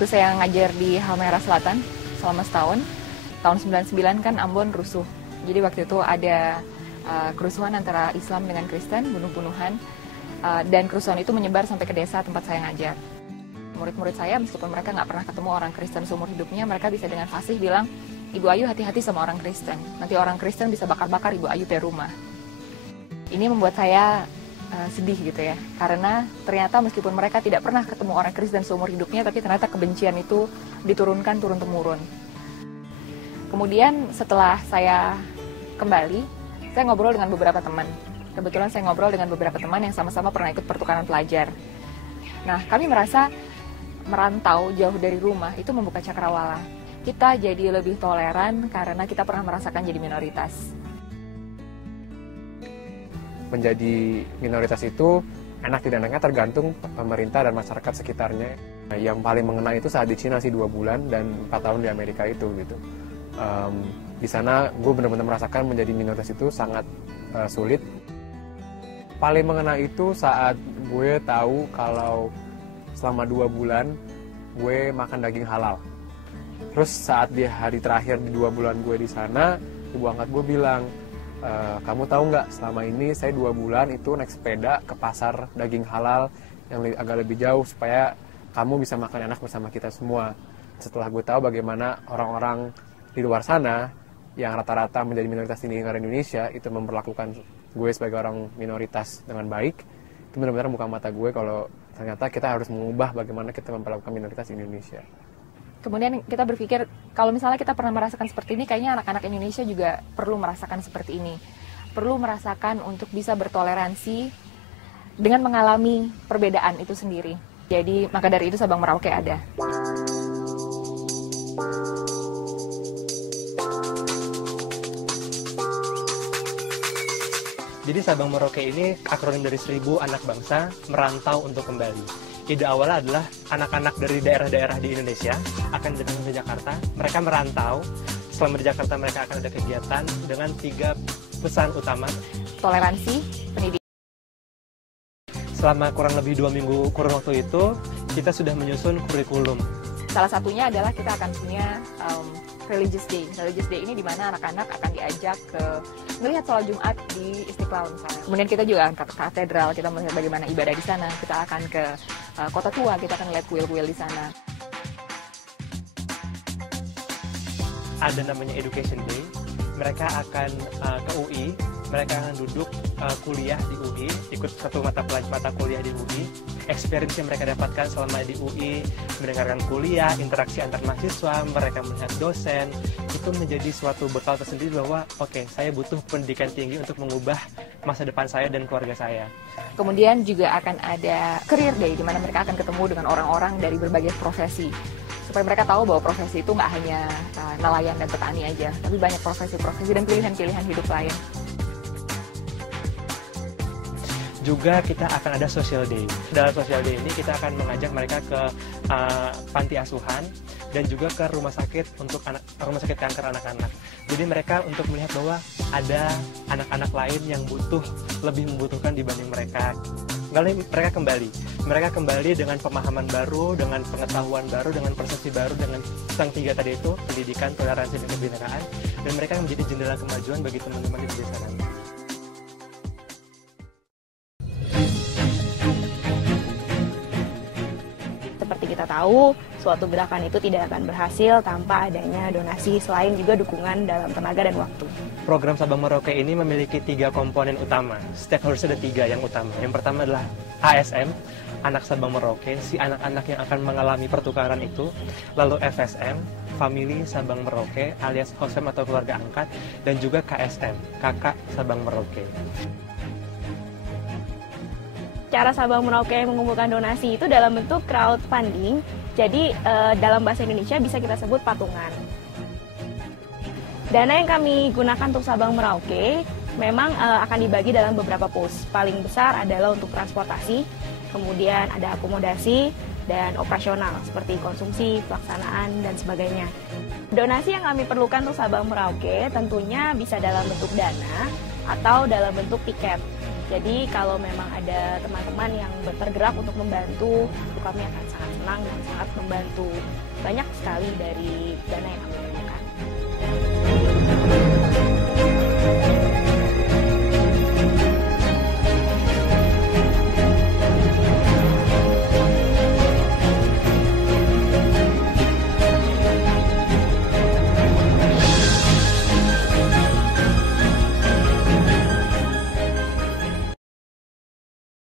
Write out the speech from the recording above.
Waktu saya ngajar di Halmahera Selatan selama setahun, tahun 99 kan Ambon rusuh. Jadi waktu itu ada kerusuhan antara Islam dengan Kristen, bunuh-bunuhan, dan kerusuhan itu menyebar sampai ke desa tempat saya ngajar. Murid-murid saya, meskipun mereka nggak pernah ketemu orang Kristen seumur hidupnya, mereka bisa dengan fasih bilang, Ibu Ayu hati-hati sama orang Kristen. Nanti orang Kristen bisa bakar-bakar Ibu Ayu di rumah. Ini membuat saya sedih gitu ya, karena ternyata meskipun mereka tidak pernah ketemu orang Kristen seumur hidupnya, tapi ternyata kebencian itu diturunkan turun-temurun. Kemudian setelah saya kembali, saya ngobrol dengan beberapa teman. Kebetulan saya ngobrol dengan beberapa teman yang sama-sama pernah ikut pertukaran pelajar. Nah, kami merasa merantau jauh dari rumah itu membuka cakrawala. Kita jadi lebih toleran karena kita pernah merasakan jadi minoritas. Menjadi minoritas itu enak tidak enaknya tergantung pemerintah dan masyarakat sekitarnya. Yang paling mengena itu saat di Cina sih 2 bulan dan 4 tahun di Amerika itu gitu. Di sana gue benar-benar merasakan menjadi minoritas itu sangat sulit. Paling mengena itu saat gue tahu kalau selama 2 bulan gue makan daging halal. Terus saat di hari terakhir di 2 bulan gue di sana, ibu angkat gue bilang, kamu tahu nggak selama ini saya 2 bulan itu naik sepeda ke pasar daging halal yang agak lebih jauh supaya kamu bisa makan enak bersama kita semua. Setelah gue tahu bagaimana orang-orang di luar sana yang rata-rata menjadi minoritas di negara Indonesia itu memperlakukan gue sebagai orang minoritas dengan baik, itu benar-benar buka mata gue kalau ternyata kita harus mengubah bagaimana kita memperlakukan minoritas di Indonesia. Kemudian kita berpikir, kalau misalnya kita pernah merasakan seperti ini, kayaknya anak-anak Indonesia juga perlu merasakan seperti ini. Perlu merasakan untuk bisa bertoleransi dengan mengalami perbedaan itu sendiri. Jadi, maka dari itu Sabang Merauke ada. Jadi Sabang Merauke ini akronim dari 1000 anak bangsa merantau untuk kembali. Ide awalnya adalah anak-anak dari daerah-daerah di Indonesia akan datang ke Jakarta. Mereka merantau, selama di Jakarta mereka akan ada kegiatan dengan 3 pesan utama. Toleransi, pendidikan. Selama kurang lebih 2 minggu kurun waktu itu, kita sudah menyusun kurikulum. Salah satunya adalah kita akan punya Religious Day. Religious Day ini di mana anak-anak akan diajak ke melihat sholat Jumat di Istiqlal misalnya. Kemudian kita juga akan ke katedral, kita melihat bagaimana ibadah di sana. Kita akan ke Kota Tua, kita akan lihat kuil-kuil di sana. Ada namanya Education Day. Mereka akan ke UI, mereka akan duduk kuliah di UI, ikut satu mata kuliah di UI. Experience yang mereka dapatkan selama di UI, mendengarkan kuliah, interaksi antar mahasiswa, mereka melihat dosen, itu menjadi suatu bekal tersendiri bahwa oke, saya butuh pendidikan tinggi untuk mengubah masa depan saya dan keluarga saya. Kemudian juga akan ada Career Day, di mana mereka akan ketemu dengan orang-orang dari berbagai profesi. Supaya mereka tahu bahwa profesi itu nggak hanya nelayan dan petani aja, tapi banyak profesi-profesi dan pilihan-pilihan hidup lain. Juga kita akan ada Social Day. Dalam Social Day ini kita akan mengajak mereka ke panti asuhan dan juga ke rumah sakit untuk rumah sakit kanker anak-anak. Jadi mereka untuk melihat bahwa ada anak-anak lain yang lebih membutuhkan dibanding mereka. Lalu mereka kembali dengan pemahaman baru, dengan pengetahuan baru, dengan persepsi baru, dengan tentang 3 tadi itu, pendidikan, toleransi, dan kebinekaan, dan mereka menjadi jendela kemajuan bagi teman-teman di desa nanti. Seperti kita tahu, suatu gerakan itu tidak akan berhasil tanpa adanya donasi, selain juga dukungan dalam tenaga dan waktu. Program Sabang Merauke ini memiliki 3 komponen utama. Stakeholders ada 3 yang utama. Yang pertama adalah ASM, Anak Sabang Merauke, si anak-anak yang akan mengalami pertukaran itu. Lalu FSM, Family Sabang Merauke, alias HOSM atau keluarga angkat. Dan juga KSM, Kakak Sabang Merauke. Cara Sabang Merauke mengumpulkan donasi itu dalam bentuk crowdfunding. Jadi dalam bahasa Indonesia bisa kita sebut patungan. Dana yang kami gunakan untuk Sabang Merauke memang akan dibagi dalam beberapa pos. Paling besar adalah untuk transportasi, kemudian ada akomodasi dan operasional seperti konsumsi, pelaksanaan, dan sebagainya. Donasi yang kami perlukan untuk Sabang Merauke tentunya bisa dalam bentuk dana atau dalam bentuk tiket. Jadi kalau memang ada teman-teman yang bergerak untuk membantu, itu kami akan sangat senang dan sangat membantu banyak sekali dari dana yang kami temukan.